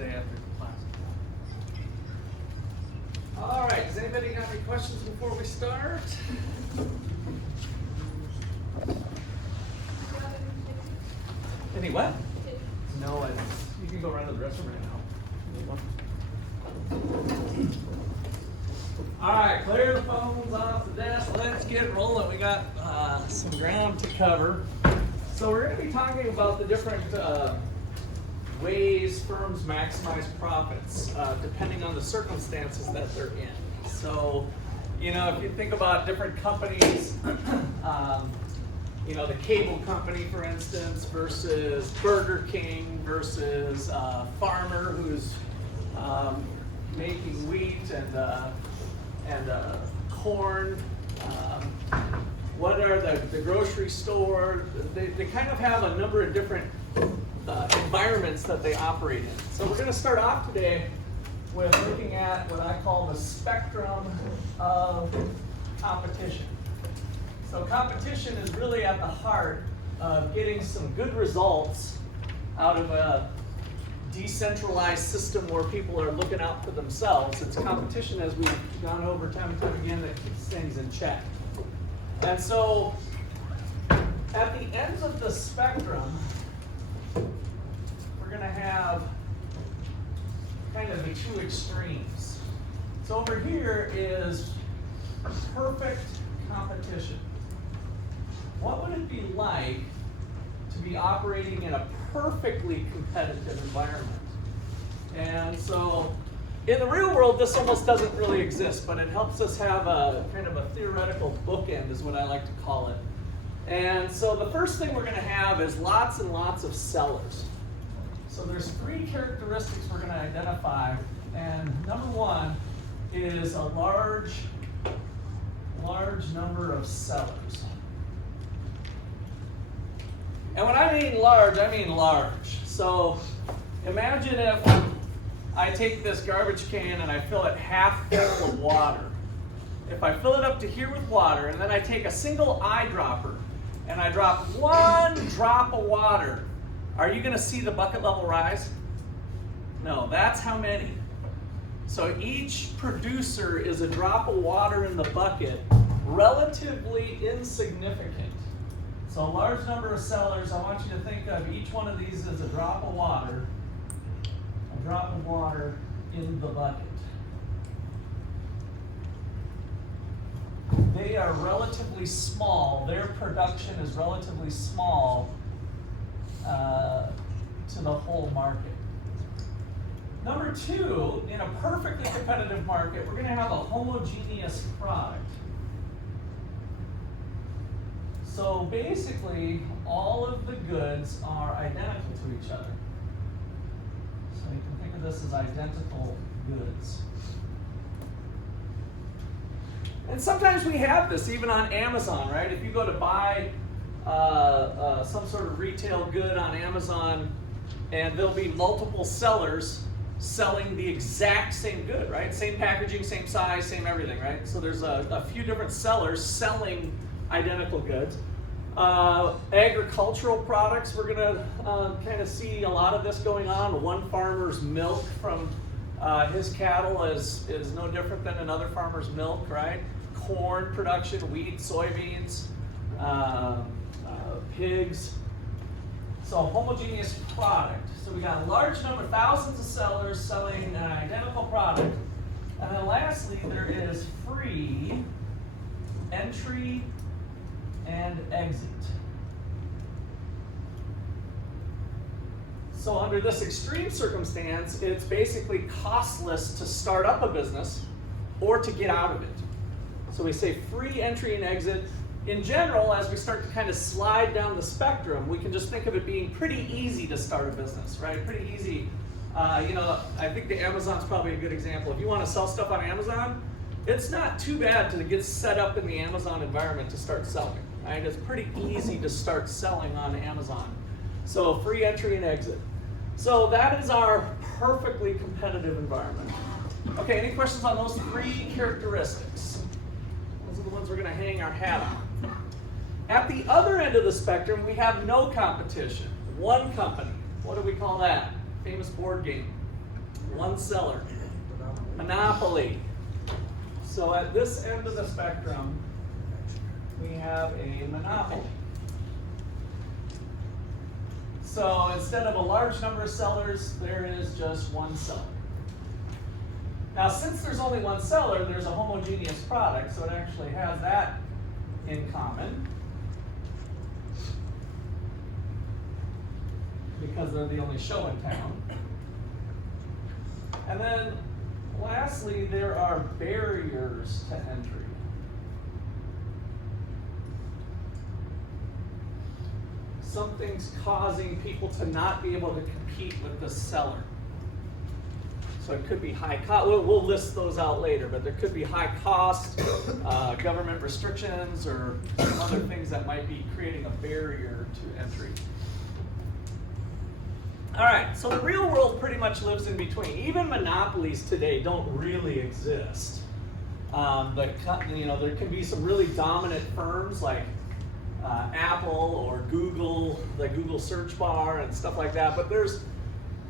today after class. All right, does anybody got any questions before we start? Any what? No, you can go around to the restroom right now. All right, clear the phones off the desk. Let's get rolling. We got some ground to cover. So we're going to be talking about the different ways firms maximize profits, depending on the circumstances that they're in. So, you know, if you think about different companies, you know, the cable company, for instance, versus Burger King versus a farmer who's making wheat and corn. What are the grocery store? They kind of have a number of different environments that they operate in. So we're going to start off today with looking at what I call the spectrum of competition. So competition is really at the heart of getting some good results out of a decentralized system where people are looking out for themselves. It's competition, as we've gone over time and time again, that keeps things in check. And so at the ends of the spectrum, we're going to have kind of the two extremes. So over here is perfect competition. What would it be like to be operating in a perfectly competitive environment? And so in the real world, this almost doesn't really exist, but it helps us have a kind of a theoretical bookend, is what I like to call it. And so the first thing we're going to have is lots and lots of sellers. So there's three characteristics we're going to identify, and number one is a large number of sellers. And when I mean large, I mean large. So imagine if I take this garbage can and I fill it half full of water. If I fill it up to here with water, and then I take a single eyedropper and I drop one drop of water, are you going to see the bucket level rise? No, that's how many. So each producer is a drop of water in the bucket, relatively insignificant. So a large number of sellers, I want you to think of each one of these as a drop of water in the bucket. They are relatively small. Their production is relatively small to the whole market. Number two, in a perfectly competitive market, we're going to have a homogeneous product. So basically, all of the goods are identical to each other. So you can think of this as identical goods. And sometimes we have this even on Amazon, right? If you go to buy some sort of retail good on Amazon, and there'll be multiple sellers selling the exact same good, right? Same packaging, same size, same everything, right? So there's a few different sellers selling identical goods. Agricultural products, we're going to kind of see a lot of this going on. One farmer's milk from his cattle is no different than another farmer's milk, right? Corn production, wheat, soybeans, pigs. So homogeneous product. So we got a large number, thousands of sellers selling an identical product. And then lastly, there is free entry and exit. So under this extreme circumstance, it's basically costless to start up a business or to get out of it. So we say free entry and exit. In general, as we start to kind of slide down the spectrum, we can just think of it being pretty easy to start a business, right? Pretty easy. You know, I think the Amazon's probably a good example. If you want to sell stuff on Amazon, it's not too bad to get set up in the Amazon environment to start selling, right? It's pretty easy to start selling on Amazon. So free entry and exit. So that is our perfectly competitive environment. Okay, any questions on those three characteristics? Those are the ones we're going to hang our hat on. At the other end of the spectrum, we have no competition. One company. What do we call that? Famous board game. One seller. Monopoly. So at this end of the spectrum, we have a monopoly. So instead of a large number of sellers, there is just one seller. Now, since there's only one seller, there's a homogeneous product, so it actually has that in common, because they're the only show in town. And then lastly, there are barriers to entry. Something's causing people to not be able to compete with the seller. So it could be high cost. We'll list those out later, but there could be high cost, government restrictions, or other things that might be creating a barrier to entry. All right, so the real world pretty much lives in between. Even monopolies today don't really exist. But there can be some really dominant firms like Apple or Google, the Google search bar and stuff like that. But there's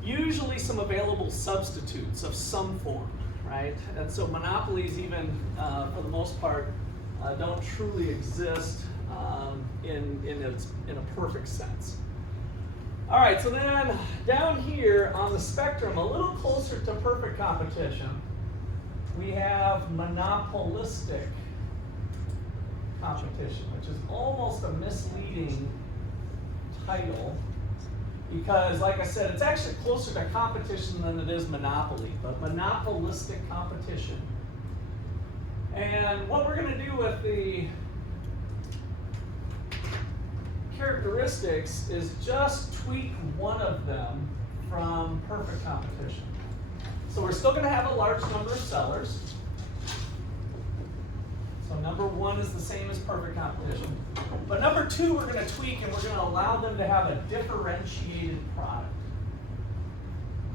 usually some available substitutes of some form, right? And so monopolies, even for the most part, don't truly exist in a perfect sense. All right, so then down here on the spectrum, a little closer to perfect competition, we have monopolistic competition, which is almost a misleading title because, like I said, it's actually closer to competition than it is monopoly, but monopolistic competition. And what we're going to do with the characteristics is just tweak one of them from perfect competition. So we're still going to have a large number of sellers. So number one is the same as perfect competition. But number two, we're going to tweak and we're going to allow them to have a differentiated product.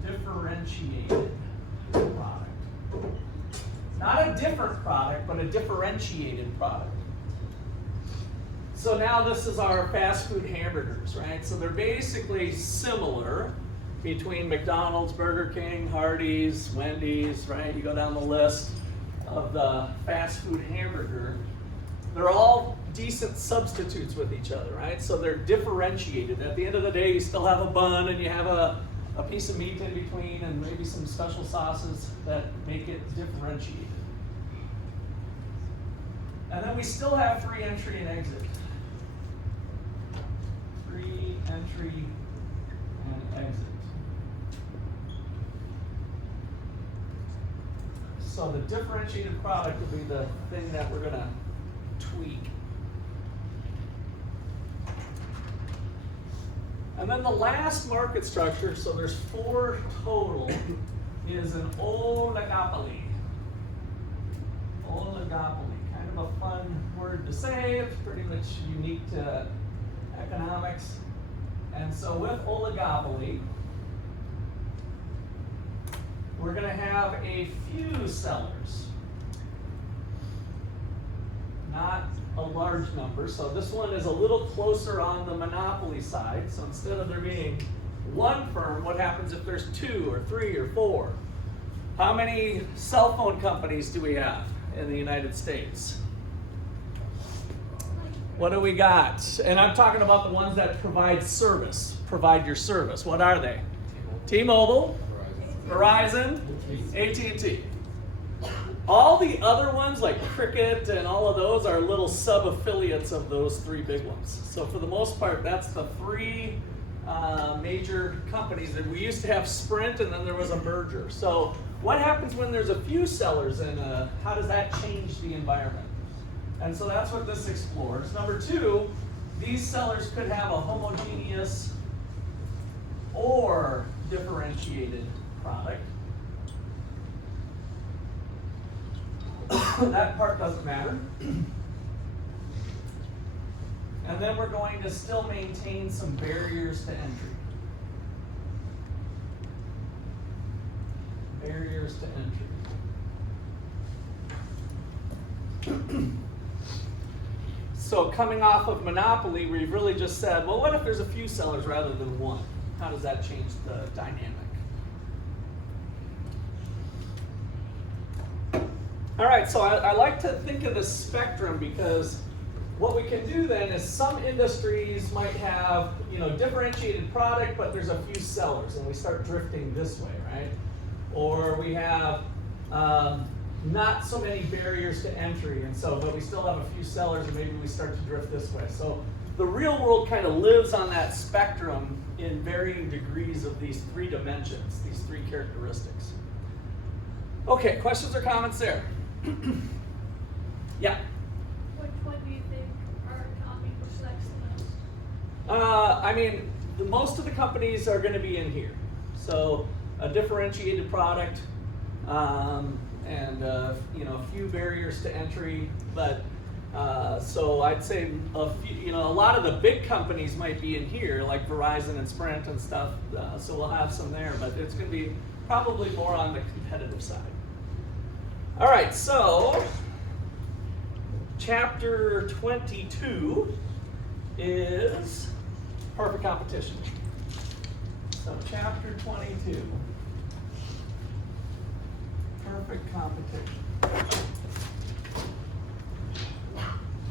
Differentiated product. Not a different product, but a differentiated product. So now this is our fast food hamburgers, right? So they're basically similar between McDonald's, Burger King, Hardee's, Wendy's, right? You go down the list of the fast food hamburger. They're all decent substitutes with each other, right? So they're differentiated. At the end of the day, you still have a bun and you have a piece of meat in between and maybe some special sauces that make it differentiated. And then we still have free entry and exit. Free entry and exit. So the differentiated product will be the thing that we're going to tweak. And then the last market structure, so there's 4 total, is an oligopoly. Oligopoly, kind of a fun word to say. It's pretty much unique to economics. And so with oligopoly, we're going to have a few sellers, not a large number. So this one is a little closer on the monopoly side. So instead of there being one firm, what happens if there's 2 or 3 or 4? How many cell phone companies do we have in the United States? What do we got? And I'm talking about the ones that provide your service. What are they? T-Mobile, Verizon, AT&T. All the other ones like Cricket and all of those are little sub-affiliates of those 3 big ones. So for the most part, that's the 3 major companies. That we used to have Sprint and then there was a merger. So what happens when there's a few sellers and how does that change the environment? And so that's what this explores. Number 2, these sellers could have a homogeneous or differentiated product. That part doesn't matter. And then we're going to still maintain some barriers to entry. Barriers to entry. So coming off of monopoly, we've really just said, well, what if there's a few sellers rather than one? How does that change the dynamic? All right, so I like to think of the spectrum because what we can do then is some industries might have, differentiated product, but there's a few sellers, and we start drifting this way, right? Or we have not so many barriers to entry, but we still have a few sellers, and maybe we start to drift this way. So the real world kind of lives on that spectrum in varying degrees of these three dimensions, these three characteristics. Okay, questions or comments there? Yeah. Which one do you think our economy reflects the most? Most of the companies are going to be in here. So a differentiated product, and a few barriers to entry. But so I'd say a lot of the big companies might be in here, like Verizon and Sprint and stuff. So we'll have some there, but it's going to be probably more on the competitive side. All right, so chapter 22 is perfect competition. So chapter 22, perfect competition.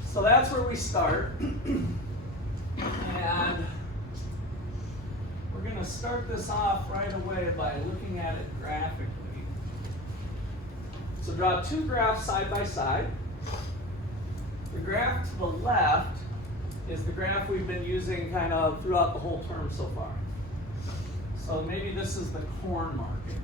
So that's where we start. And we're going to start this off right away by looking at it graphically. So draw two graphs side by side. The graph to the left is the graph we've been using kind of throughout the whole term so far. So maybe this is the corn market.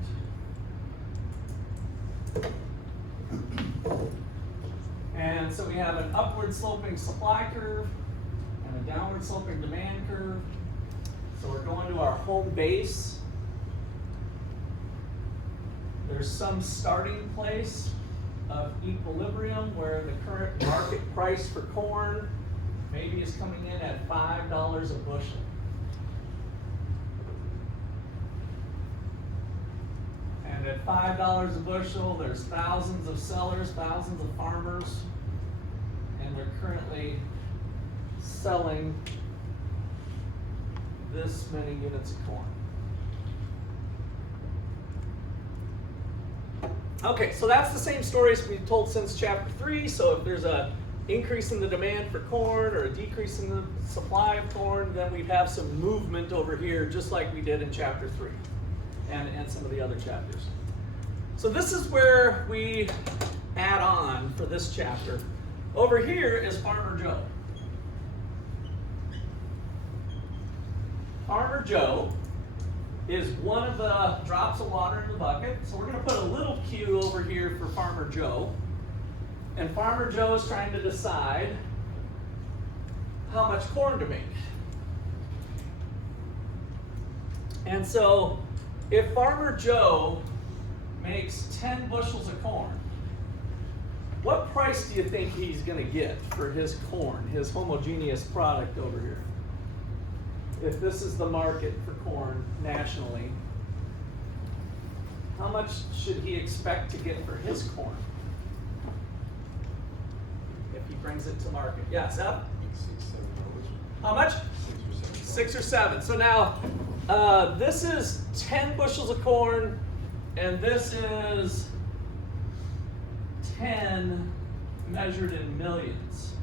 And so we have an upward sloping supply curve and a downward sloping demand curve. So we're going to our home base. There's some starting place of equilibrium where the current market price for corn maybe is coming in at $5 a bushel. And at $5 a bushel, there's thousands of sellers, thousands of farmers, and they're currently selling this many units of corn. Okay, so that's the same story as we've told since chapter 3. So if there's a increase in the demand for corn or a decrease in the supply of corn, then we'd have some movement over here, just like we did in chapter 3 and some of the other chapters. So this is where we add on for this chapter. Over here is Farmer Joe. Farmer Joe is one of the drops of water in the bucket. So we're going to put a little Q over here for Farmer Joe. And Farmer Joe is trying to decide how much corn to make. And so if Farmer Joe makes 10 bushels of corn, what price do you think he's going to get for his corn, his homogeneous product over here? If this is the market for corn nationally, how much should he expect to get for his corn if he brings it to market? Yeah, Seth? $6 or $7. How much? 6 or 7. So now, this is 10 bushels of corn, and this is 10 measured in millions.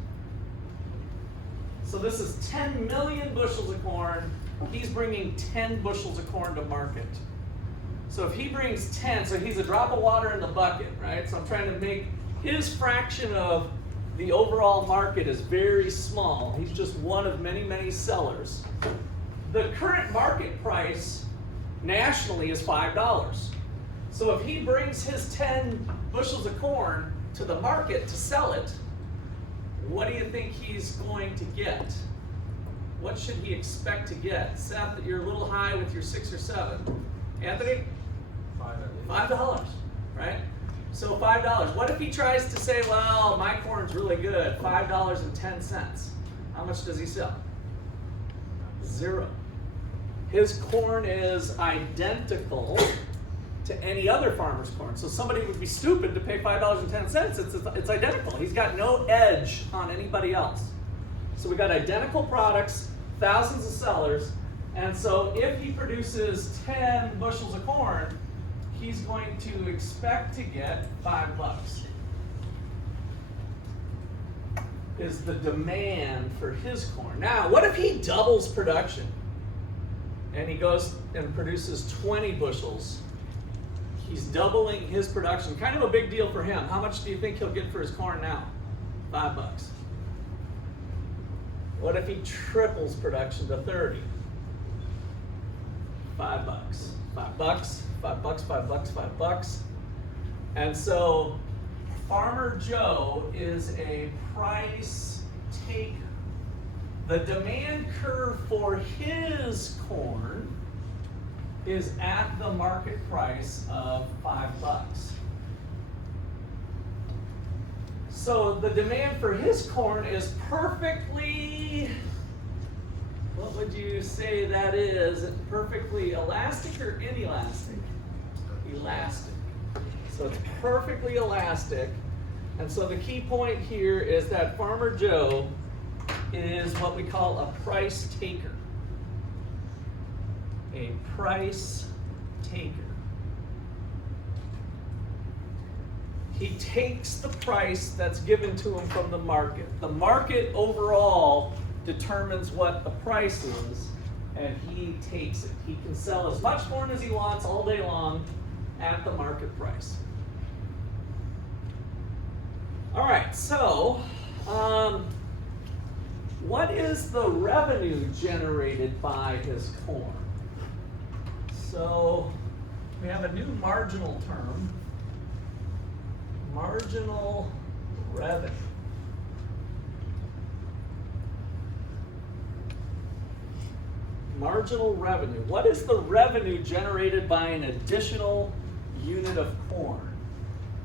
So this is 10 million bushels of corn. He's bringing 10 bushels of corn to market. So if he brings 10, so he's a drop of water in the bucket, right? So I'm trying to make his fraction of the overall market is very small. He's just one of many, many sellers. The current market price nationally is $5. So if he brings his 10 bushels of corn to the market to sell it, what do you think he's going to get? What should he expect to get? Seth, you're a little high with your 6 or 7. Anthony? $5, right? So $5. What if he tries to say, well, my corn's really good, $5.10. How much does he sell? 0. His corn is identical to any other farmer's corn. So somebody would be stupid to pay $5.10. It's identical. He's got no edge on anybody else. So we got identical products, thousands of sellers, and so if he produces 10 bushels of corn, he's going to expect to get $5. is the demand for his corn. Now, what if he doubles production and he goes and produces 20 bushels? He's doubling his production. Kind of a big deal for him. How much do you think he'll get for his corn now? $5. What if he triples production to 30? $5. $5, $5, $5, $5. And so Farmer Joe is a price taker. The demand curve for his corn is at the market price of $5. So the demand for his corn is perfectly, what would you say that is? Perfectly elastic or inelastic? Elastic. So it's perfectly elastic. And so the key point here is that Farmer Joe is what we call a price taker. A price taker. He takes the price that's given to him from the market. The market overall determines what the price is, and he takes it. He can sell as much corn as he wants all day long at the market price. All right, so what is the revenue generated by his corn? So we have a new marginal term, marginal revenue. Marginal revenue. What is the revenue generated by an additional unit of corn?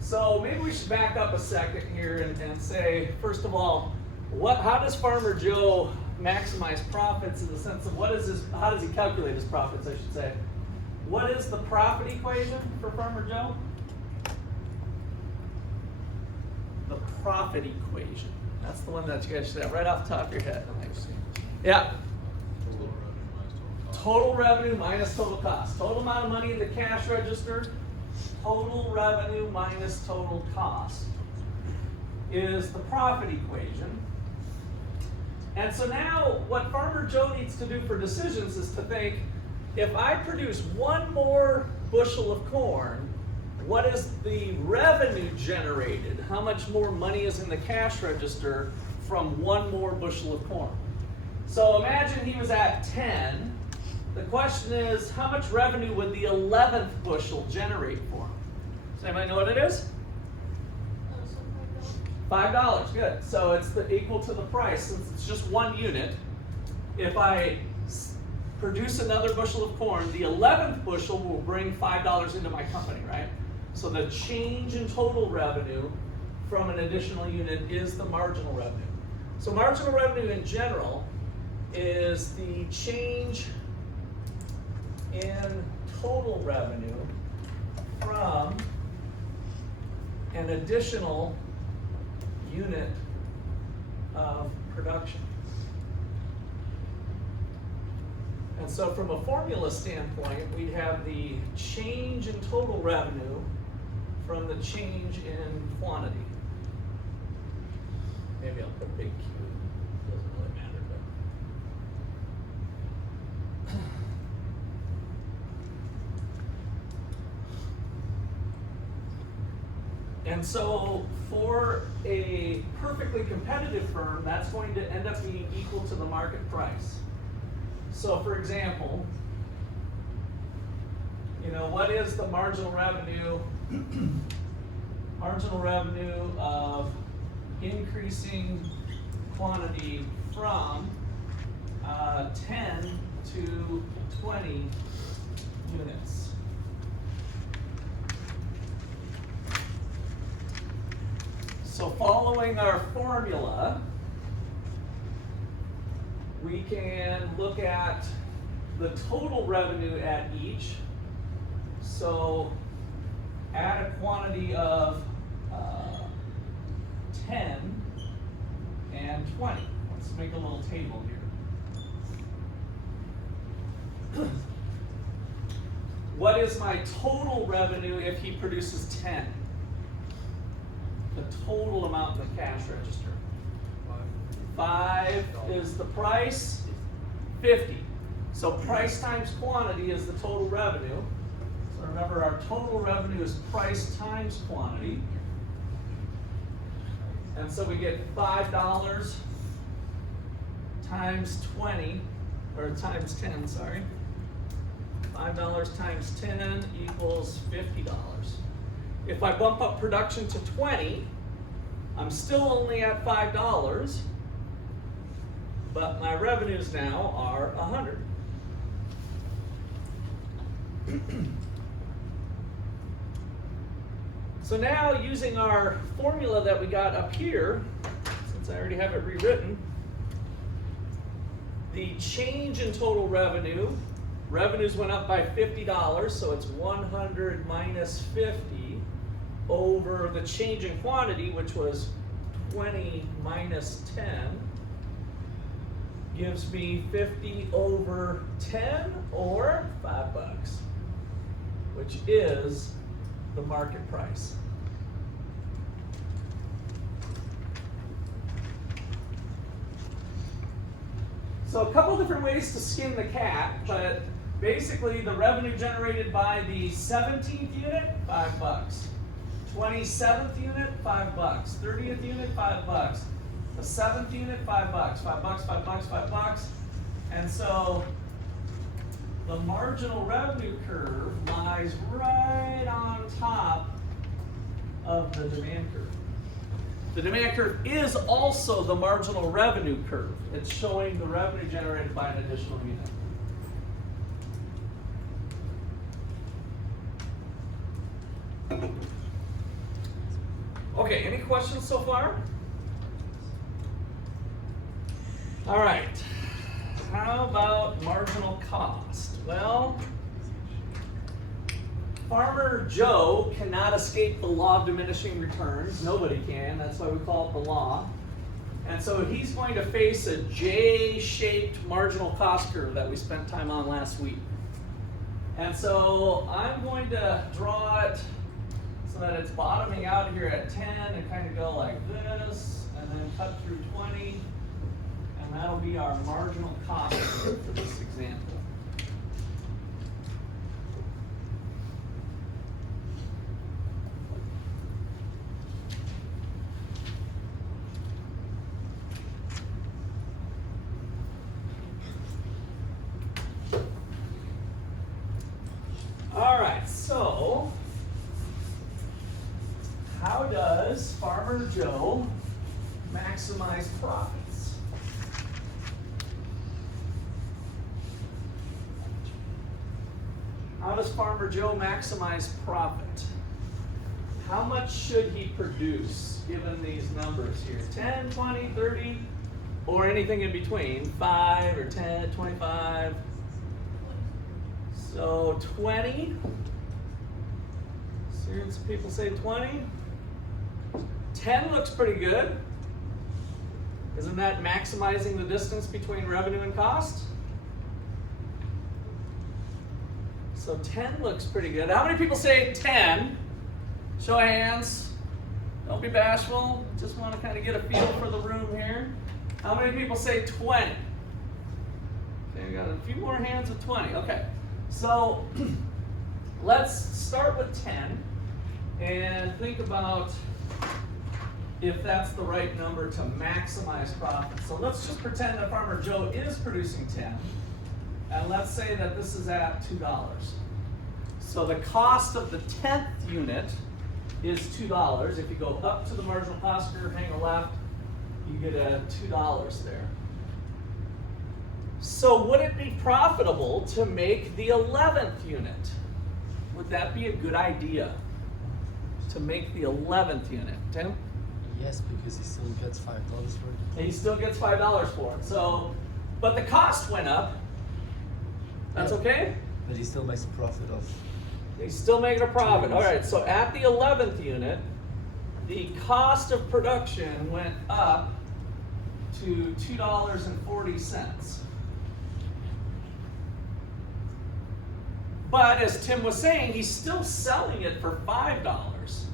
So maybe we should back up a second here and say, first of all, how does Farmer Joe maximize profits in the sense of how does he calculate his profits, I should say? What is the profit equation for Farmer Joe? The profit equation. That's the one that you guys should have right off the top of your head. Yeah. Total revenue minus total cost. Total amount of money in the cash register, total revenue minus total cost is the profit equation. And so now what Farmer Joe needs to do for decisions is to think, if I produce one more bushel of corn, what is the revenue generated? How much more money is in the cash register from one more bushel of corn? So imagine he was at 10. The question is, how much revenue would the 11th bushel generate for him? Does anybody know what it is? $5, good. So it's equal to the price, since it's just one unit. If I produce another bushel of corn, the 11th bushel will bring $5 into my company, right? So the change in total revenue from an additional unit is the marginal revenue. So marginal revenue in general is the change in total revenue from an additional unit of production. And so from a formula standpoint, we'd have the change in total revenue from the change in quantity. Maybe I'll put a big Q, doesn't really matter, but. And so for a perfectly competitive firm, that's going to end up being equal to the market price. So for example, what is the marginal revenue? Marginal revenue of increasing quantity from 10 to 20 units. So following our formula, we can look at the total revenue at each. So add a quantity of 10 and 20. Let's make a little table here. What is my total revenue if he produces 10? The total amount in the cash register. 5 is the price, 50. So price times quantity is the total revenue. So remember, our total revenue is price times quantity. And so we get $5 times 20, or times 10, sorry. $5 times 10 equals $50. If I bump up production to 20, I'm still only at $5, but my revenues now are 100. So now, using our formula that we got up here, since I already have it rewritten, the change in total revenue, revenues went up by $50, so it's 100 minus 50 over the change in quantity, which was 20 minus 10, gives me 50 over 10, or $5, which is the market price. So a couple different ways to skin the cat, but basically the revenue generated by the 17th unit, $5. 27th unit, $5. 30th unit, $5. The 7th unit, $5. $5. And so the marginal revenue curve lies right on top of the demand curve. The demand curve is also the marginal revenue curve. It's showing the revenue generated by an additional unit. Okay, any questions so far? All right, how about marginal cost? Well, Farmer Joe cannot escape the law of diminishing returns. Nobody can, that's why we call it the law. And so he's going to face a J-shaped marginal cost curve that we spent time on last week. And so I'm going to draw it so that it's bottoming out here at 10 and kind of go like this, and then cut through 20, and that'll be our marginal cost curve for this example. All right, so how does Farmer Joe maximize profits? How does Farmer Joe maximize profit? How much should he produce given these numbers here? 10, 20, 30, or anything in between? 5 or 10, 25. So 20. Hearing some people say 20. 10 looks pretty good. Isn't that maximizing the distance between revenue and cost? So 10 looks pretty good. How many people say 10? Show of hands. Don't be bashful. Just want to kind of get a feel for the room here. How many people say 20? Okay, we got a few more hands with 20. Okay. So let's start with 10 and think about if that's the right number to maximize profit. So let's just pretend that Farmer Joe is producing 10, and let's say that this is at $2. So the cost of the 10th unit is $2. If you go up to the marginal cost curve, hang a left, you get a $2 there. So would it be profitable to make the 11th unit? Would that be a good idea to make the 11th unit? Tim? Yes, because he still gets $5 for it. And he still gets $5 for it. So, but the cost went up. That's okay? But he still makes a profit of. He's still making a profit. All right, so at the 11th unit, the cost of production went up to $2.40. But as Tim was saying, he's still selling it for $5.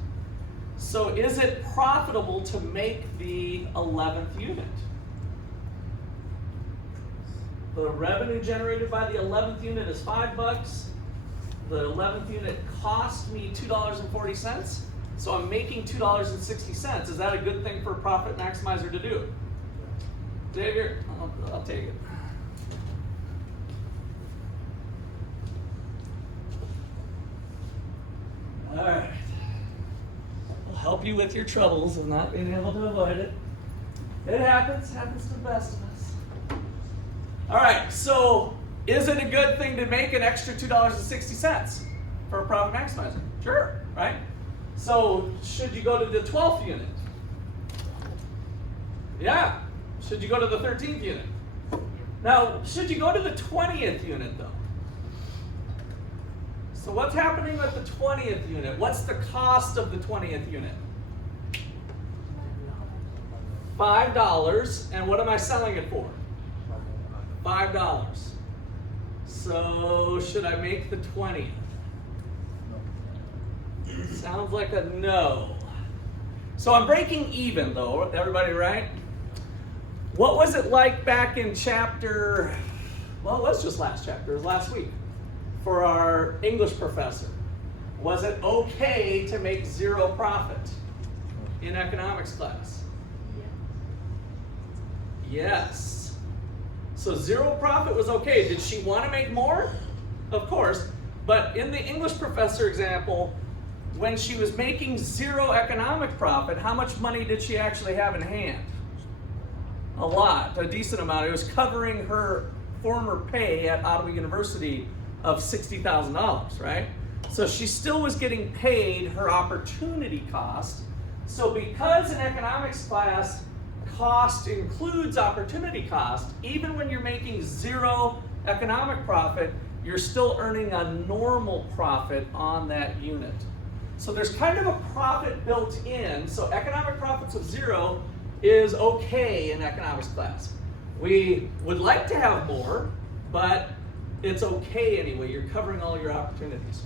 So is it profitable to make the 11th unit? The revenue generated by the 11th unit is $5. The 11th unit cost me $2.40. So I'm making $2.60. Is that a good thing for a profit maximizer to do? Xavier, I'll take it. All right. I'll help you with your troubles of not being able to avoid it. It happens to the best of us. All right, so is it a good thing to make an extra $2.60 for a profit maximizer? Sure, right? So should you go to the 12th unit? Yeah. Should you go to the 13th unit? Now, should you go to the 20th unit though? So what's happening with the 20th unit? What's the cost of the 20th unit? $5. And what am I selling it for? $5. So should I make the 20th? Sounds like a no. So I'm breaking even though, everybody right? What was it like back in chapter, well, it was just last chapter, it was last week, for our English professor? Was it okay to make zero profit in economics class? Yes. So zero profit was okay. Did she want to make more? Of course. But in the English professor example, when she was making zero economic profit, how much money did she actually have in hand? A lot, a decent amount. It was covering her former pay at Ottawa University of $60,000, right? So she still was getting paid her opportunity cost. So because in economics class, cost includes opportunity cost, even when you're making zero economic profit, you're still earning a normal profit on that unit. So there's kind of a profit built in. So economic profits of zero is okay in economics class. We would like to have more, but it's okay anyway. You're covering all your opportunities.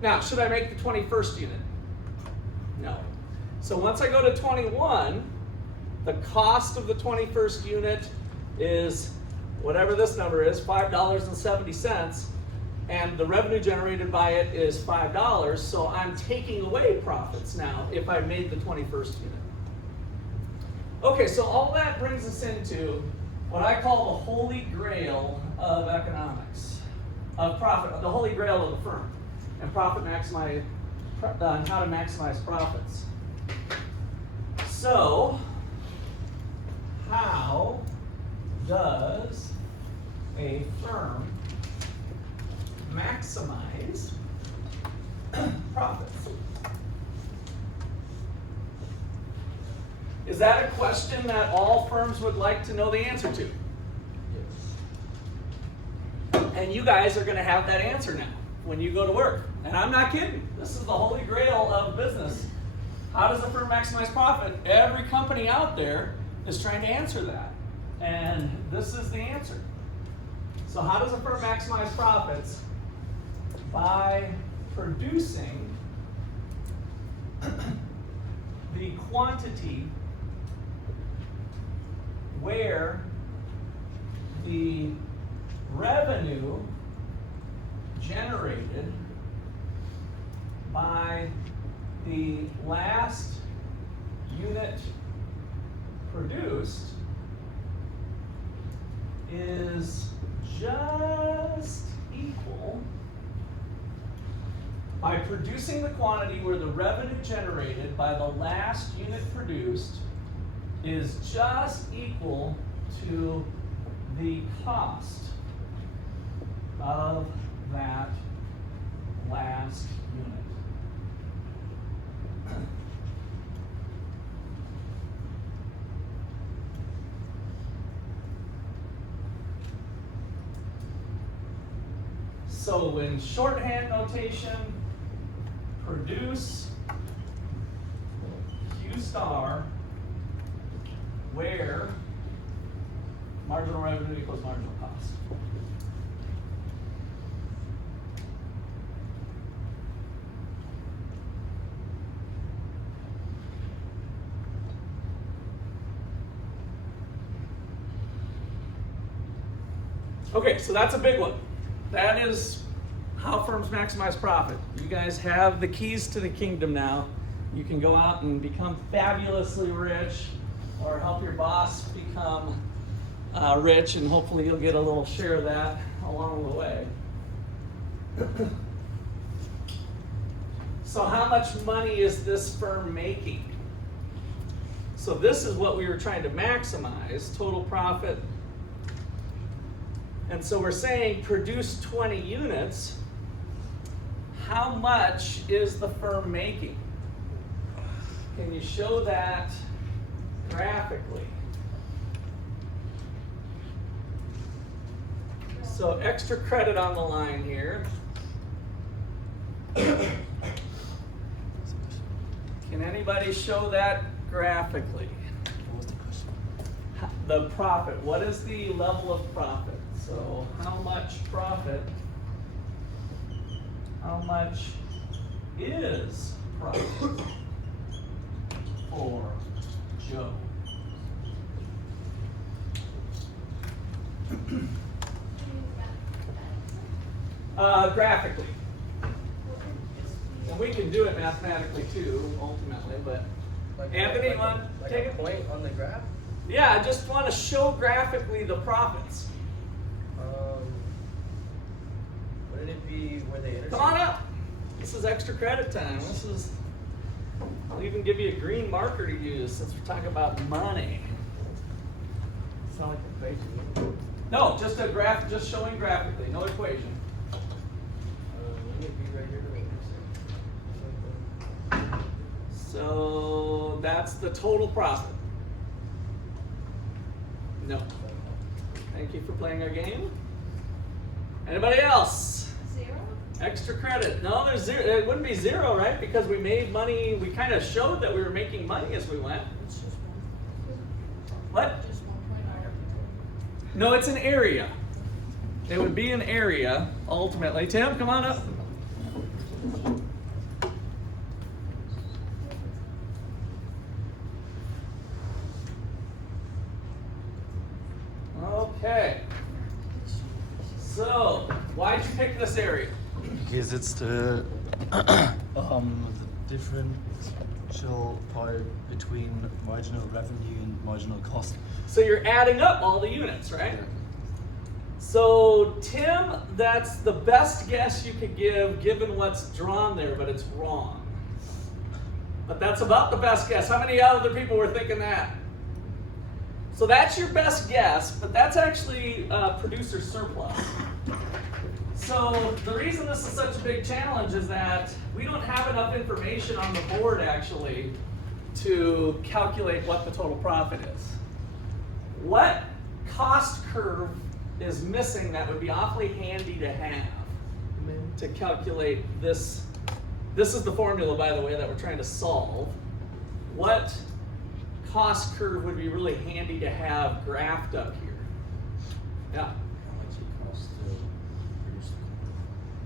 Now, should I make the 21st unit? No. So once I go to 21, the cost of the 21st unit is whatever this number is, $5.70, and the revenue generated by it is $5, so I'm taking away profits now if I made the 21st unit. Okay, so all that brings us into what I call the holy grail of economics, of profit, the holy grail of the firm, and profit maximize, and how to maximize profits. So, how does a firm maximize profits? Is that a question that all firms would like to know the answer to? And you guys are going to have that answer now when you go to work. And I'm not kidding. This is the holy grail of business. How does a firm maximize profit? Every company out there is trying to answer that. And this is the answer. So how does a firm maximize profits? By producing the quantity where the revenue generated by the last unit produced is just equal, by producing the quantity where the revenue generated by the last unit produced is just equal to the cost of that last unit. So in shorthand notation, produce Q star where marginal revenue equals marginal cost. Okay, so that's a big one. That is how firms maximize profit. You guys have the keys to the kingdom now. You can go out and become fabulously rich or help your boss become rich, and hopefully you'll get a little share of that along the way. So how much money is this firm making? So this is what we were trying to maximize, total profit. And so we're saying produce 20 units. How much is the firm making? Can you show that graphically? So extra credit on the line here. Can anybody show that graphically? What was the question? The profit. What is the level of profit? So how much profit? How much is profit for Joe? Graphically. And we can do it mathematically too, ultimately, but Anthony, you want to take a it? point on the graph? Yeah, I just want to show graphically the profits. Wouldn't it be where they intersect? Come on up. This is extra credit time. I'll even give you a green marker to use since we're talking about money. It's not like an equation. No, just a graph, just showing graphically, no equation. Wouldn't it be right here where they intersect? So that's the total profit. No. Thank you for playing our game. Anybody else? 0? Extra credit. No, there's zero. It wouldn't be zero, right? Because we made money. We kind of showed that we were making money as we went. It's just 1. What? Just 1.0. No, it's an area. It would be an area, ultimately. Tim, come on up. Okay. So, why'd you pick this area? Because it's the differential part between marginal revenue and marginal cost. So you're adding up all the units, right? So, Tim, that's the best guess you could give given what's drawn there, but it's wrong. But that's about the best guess. How many other people were thinking that? So that's your best guess, but that's actually producer surplus. So the reason this is such a big challenge is that we don't have enough information on the board actually to calculate what the total profit is. What cost curve is missing that would be awfully handy to have to calculate this? This is the formula, by the way, that we're trying to solve. What cost curve would be really handy to have graphed up here? Yeah. How much it costs to produce the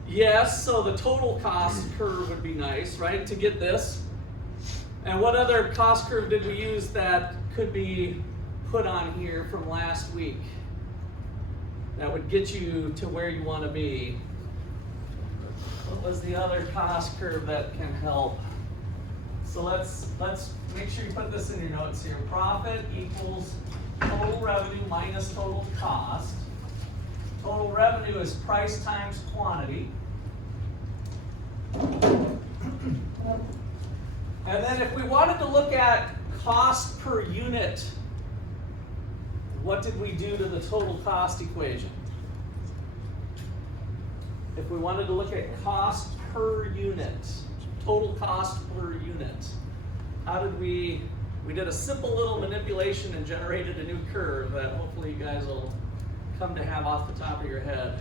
Yes, so the total cost curve would be nice, right, to get this. And what other cost curve did we use that could be put on here from last week that would get you to where you want to be? What was the other cost curve that can help? So let's make sure you put this in your notes here. Profit equals total revenue minus total cost. Total revenue is price times quantity. And then if we wanted to look at cost per unit, what did we do to the total cost equation? If we wanted to look at cost per unit, total cost per unit, how did we did a simple little manipulation and generated a new curve that hopefully you guys will come to have off the top of your head.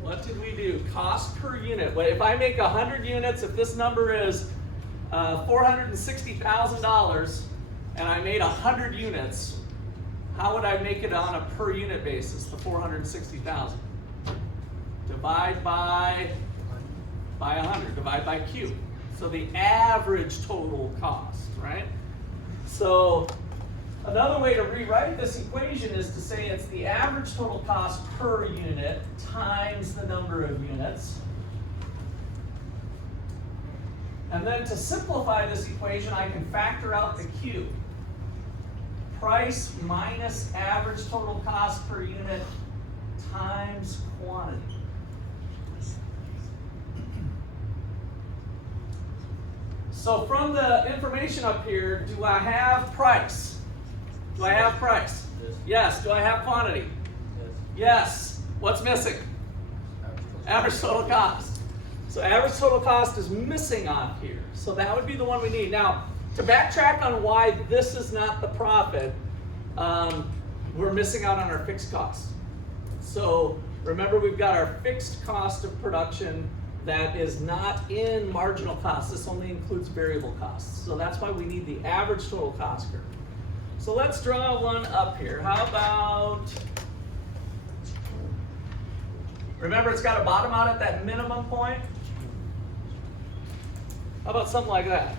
What did we do? Cost per unit. Well, if I make 100 units, if this number is $460,000 and I made 100 units, how would I make it on a per unit basis, the 460,000? Divide by 100, divide by Q. So the average total cost, right? So Another way to rewrite this equation is to say it's the average total cost per unit times the number of units. And then to simplify this equation, I can factor out the Q. Price minus average total cost per unit times quantity. So from the information up here, do I have price? Do I have price? Yes. Yes. Do I have quantity? Yes. Yes. What's missing? Average total cost. So average total cost is missing on here. So that would be the one we need. Now, to backtrack on why this is not the profit, we're missing out on our fixed costs. So remember, we've got our fixed cost of production that is not in marginal costs. This only includes variable costs. So that's why we need the average total cost curve. So let's draw one up here. How about, remember it's got to bottom out at that minimum point? How about something like that?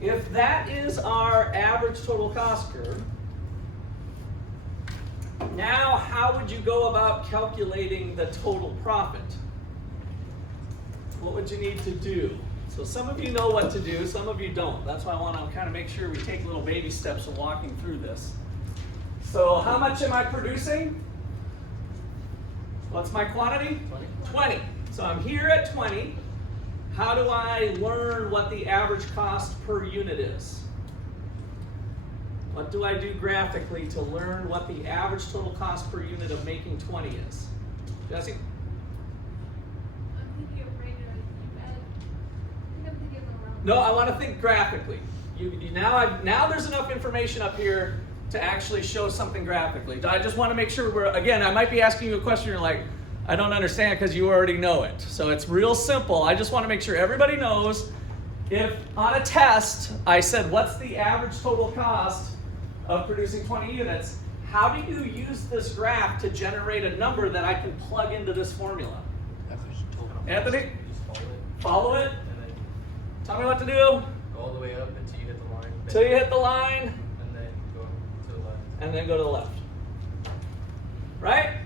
If that is our average total cost curve, now how would you go about calculating the total profit? What would you need to do? So some of you know what to do, some of you don't. That's why I want to kind of make sure we take little baby steps in walking through this. So how much am I producing? What's my quantity? 20. So I'm here at 20. How do I learn what the average cost per unit is? What do I do graphically to learn what the average total cost per unit of making 20 is? Jesse? I'm thinking of right now, you added, I think I'm thinking of around. No, I want to think graphically. Now there's enough information up here to actually show something graphically. I just want to make sure again, I might be asking you a question, you're like, I don't understand because you already know it. So it's real simple. I just want to make sure everybody knows if on a test I said, what's the average total cost of producing 20 units? How do you use this graph to generate a number that I can plug into this formula? Average total. Anthony, Just follow it. and then Tell me what to do. go all the way up until you hit the line. Till you hit the line, And then go to the left. and then go to the left. Right?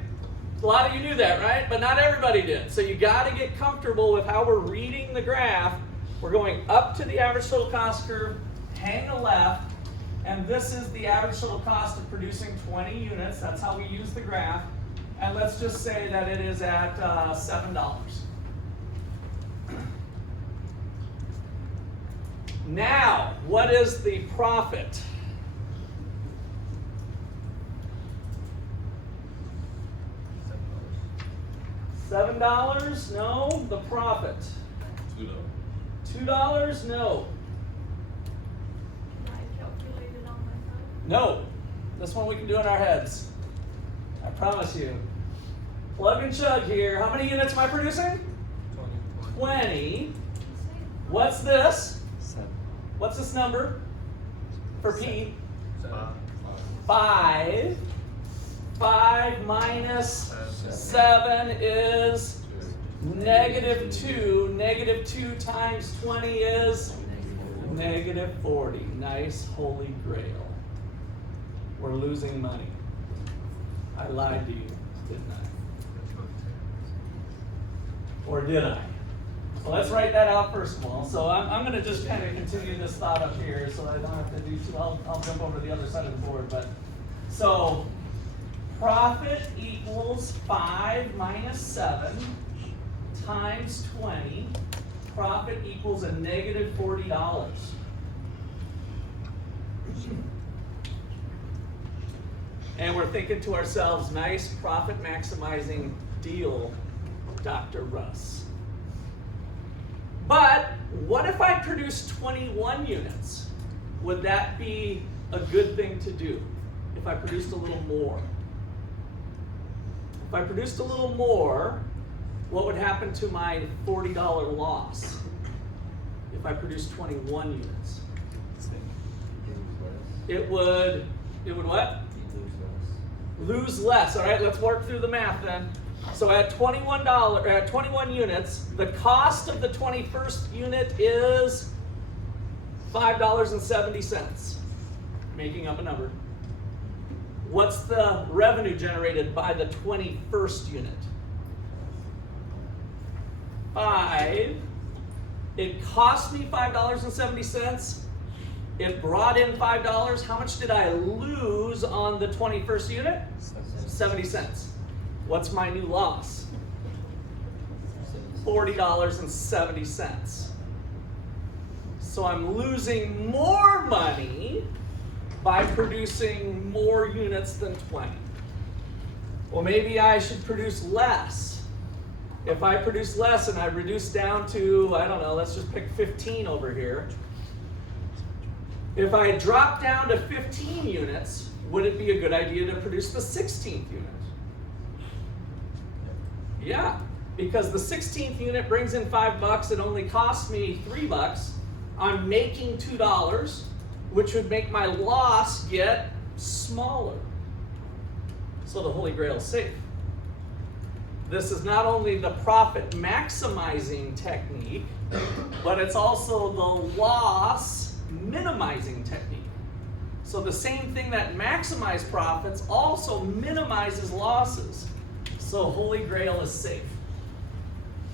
A lot of you knew that, right? But not everybody did. So you got to get comfortable with how we're reading the graph. We're going up to the average total cost curve, hang a left, and this is the average total cost of producing 20 units. That's how we use the graph. And let's just say that it is at $7. Now, what is the profit? $7? No. The profit? $2? No. Can I calculate it on my phone? No. This one we can do in our heads. I promise you. Plug and chug here. How many units am I producing? 20. What's this? 7. What's this number for P? 7. 5. 5 minus 7 is -2. -2 times 20 is -40. Nice holy grail. We're losing money. I lied to you, didn't I? Or did I? So let's write that out first of all. So I'm going to just kind of continue this thought up here so I don't have to do too, I'll jump over to the other side of the board. But so profit equals 5 minus 7 times 20. Profit equals a -$40. And we're thinking to ourselves, nice profit maximizing deal, Dr. Russ. But what if I produce 21 units? Would that be a good thing to do if I produced a little more? If I produced a little more, what would happen to my $40 loss if I produced 21 units? It would what? Lose less. All right, let's work through the math then. So at at 21 units, the cost of the 21st unit is $5.70, making up a number. What's the revenue generated by the 21st unit? 5. It cost me $5.70. It brought in $5. How much did I lose on the 21st unit? 70 cents. What's my new loss? $40.70. So I'm losing more money by producing more units than 20. Well, maybe I should produce less. If I produce less and I reduce down to, I don't know, let's just pick 15 over here. If I drop down to 15 units, would it be a good idea to produce the 16th unit? Yeah, because the 16th unit brings in $5, it only costs me $3. I'm making $2, which would make my loss get smaller. So the Holy Grail is safe. This is not only the profit maximizing technique, but it's also the loss minimizing technique. So the same thing that maximizes profits also minimizes losses. So Holy Grail is safe.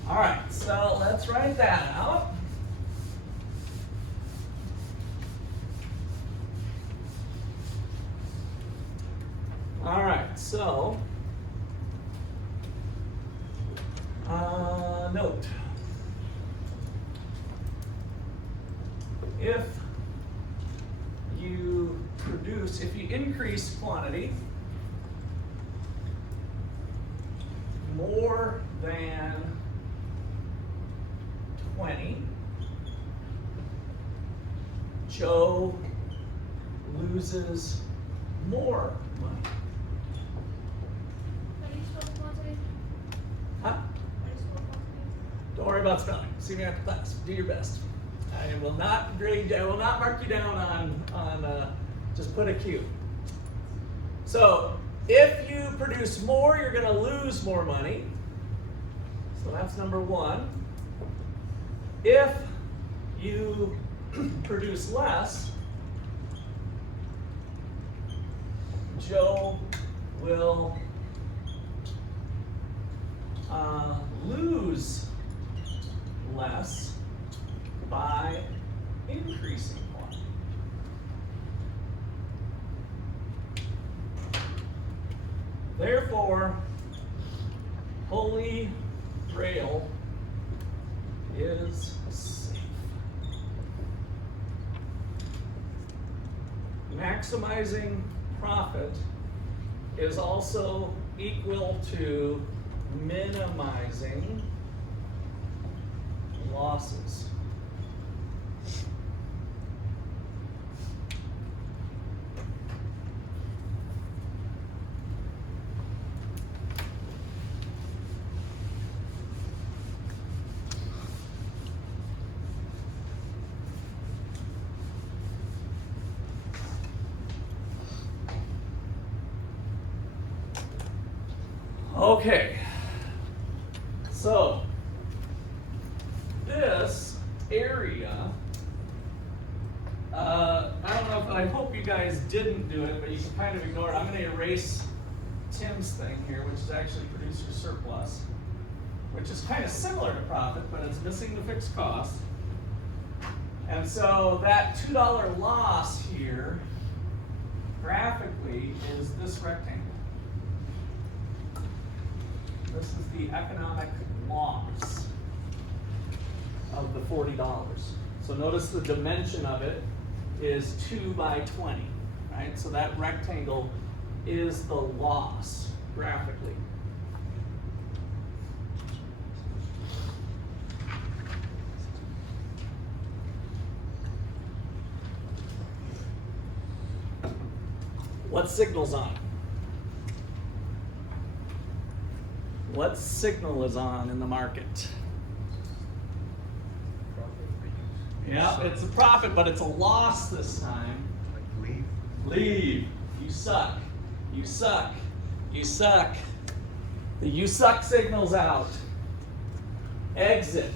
All right, so let's write that out. All right, so note. If you increase quantity more than 20, Joe loses more money. How do you spell quantity? Huh? How do you spell quantity? Don't worry about spelling. See me after class. Do your best. I will not grade. I will not mark you down on. Just put a Q. So if you produce more, you're going to lose more money. So that's number one. If you produce less, Joe will lose less by increasing quantity. Therefore, Holy Grail is safe. Maximizing profit is also equal to minimizing losses. Okay, so this area, I don't know if, I hope you guys didn't do it, but you can kind of ignore it. I'm going to erase Tim's thing here, which is actually producer surplus, which is kind of similar to profit, but it's missing the fixed cost. And so that $2 loss here, graphically, is this rectangle. This is the economic loss of the $40. So notice the dimension of it is 2 by 20, right? So that rectangle is the loss graphically. What signal's on? What signal is on in the market? Yeah, it's a profit, but it's a loss this time. Like leave. Leave. You suck. You suck. You suck. The you suck signal's out. Exit,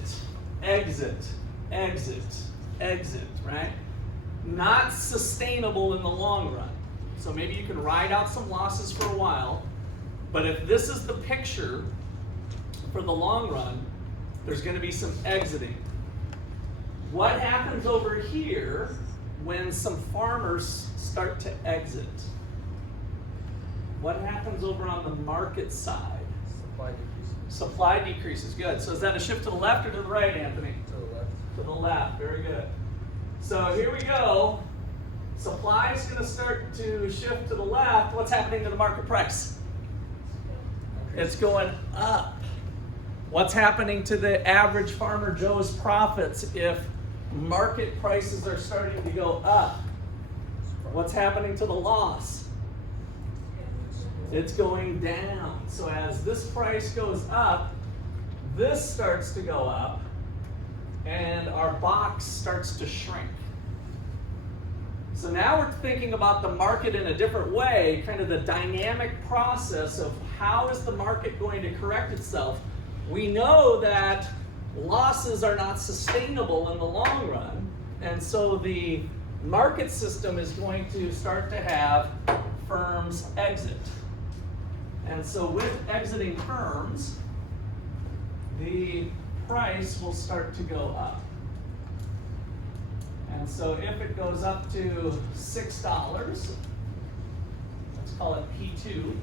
exit, exit, exit, right? Not sustainable in the long run. So maybe you can ride out some losses for a while, but if this is the picture for the long run, there's going to be some exiting. What happens over here when some farmers start to exit? What happens over on the market side? Supply decreases. Supply decreases, good. So is that a shift to the left or to the right, Anthony? To the left. To the left, very good. So here we go. Supply is going to start to shift to the left. What's happening to the market price? It's going up. What's happening to the average farmer Joe's profits if market prices are starting to go up? What's happening to the loss? It's going down. So as this price goes up, this starts to go up, and our box starts to shrink. So now we're thinking about the market in a different way, kind of the dynamic process of how is the market going to correct itself. We know that losses are not sustainable in the long run, and so the market system is going to start to have firms exit. And so with exiting firms, the price will start to go up. And so if it goes up to $6, let's call it P2,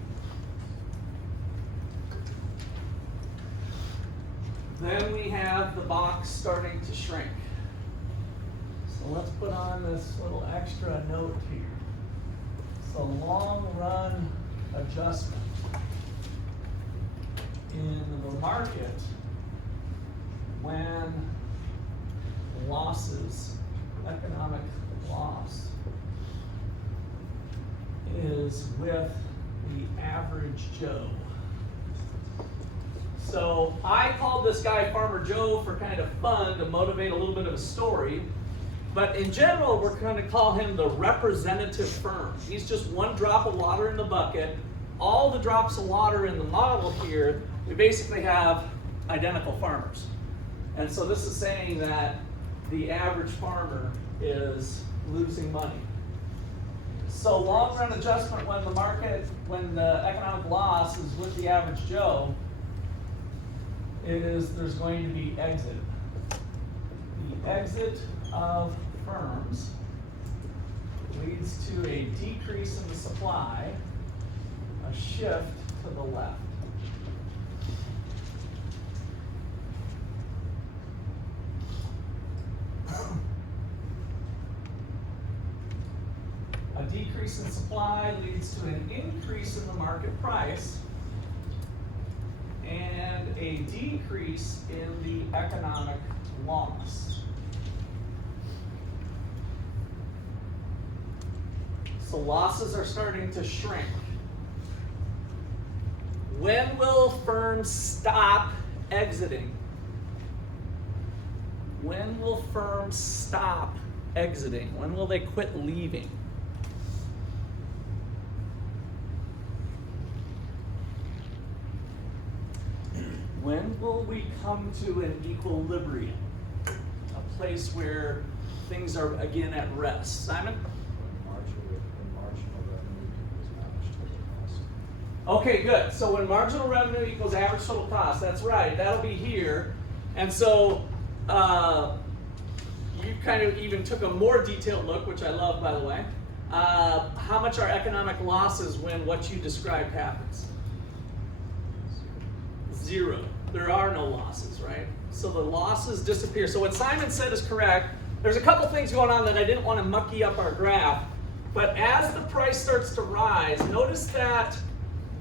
then we have the box starting to shrink. So let's put on this little extra note here. So long run adjustment in the market when losses, economic loss, is with the average Joe. So I called this guy Farmer Joe for kind of fun to motivate a little bit of a story, but in general we're going to call him the representative firm. He's just one drop of water in the bucket. All the drops of water in the model here, we basically have identical farmers. And so this is saying that the average farmer is losing money. So long run adjustment when the market, when the economic loss is with the average Joe, there's going to be exit. The exit of firms leads to a decrease in the supply, a shift to the left. A decrease in supply leads to an increase in the market price and a decrease in the economic loss. So losses are starting to shrink. When will firms stop exiting? When will firms stop exiting? When will they quit leaving? When will we come to an equilibrium? A place where things are again at rest. Simon? When marginal revenue equals average total cost. Okay, good. So when marginal revenue equals average total cost, that's right. That'll be here. And so you kind of even took a more detailed look, which I love, by the way. How much are economic losses when what you described happens? Zero. There are no losses, right? So the losses disappear. So what Simon said is correct. There's a couple things going on that I didn't want to mucky up our graph. But as the price starts to rise, notice that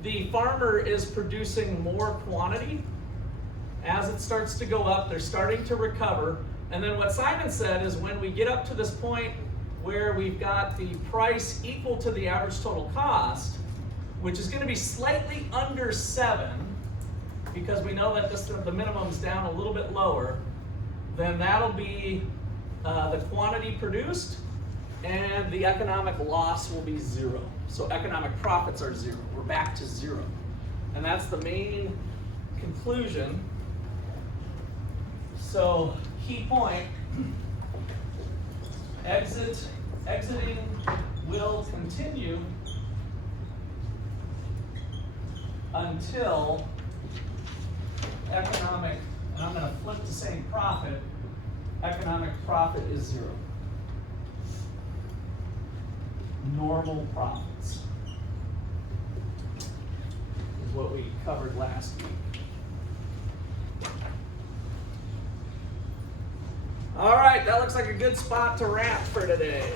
the farmer is producing more quantity. As it starts to go up, they're starting to recover. And then what Simon said is when we get up to this point where we've got the price equal to the average total cost, which is going to be slightly under 7, because we know that the minimum's down a little bit lower, then that'll be the quantity produced, and the economic loss will be 0. So economic profits are 0. We're back to 0. And that's the main conclusion. So, key point, exiting will continue until economic, and I'm going to flip to saying profit, economic profit is zero. Normal profits is what we covered last week. All right, that looks like a good spot to wrap for today.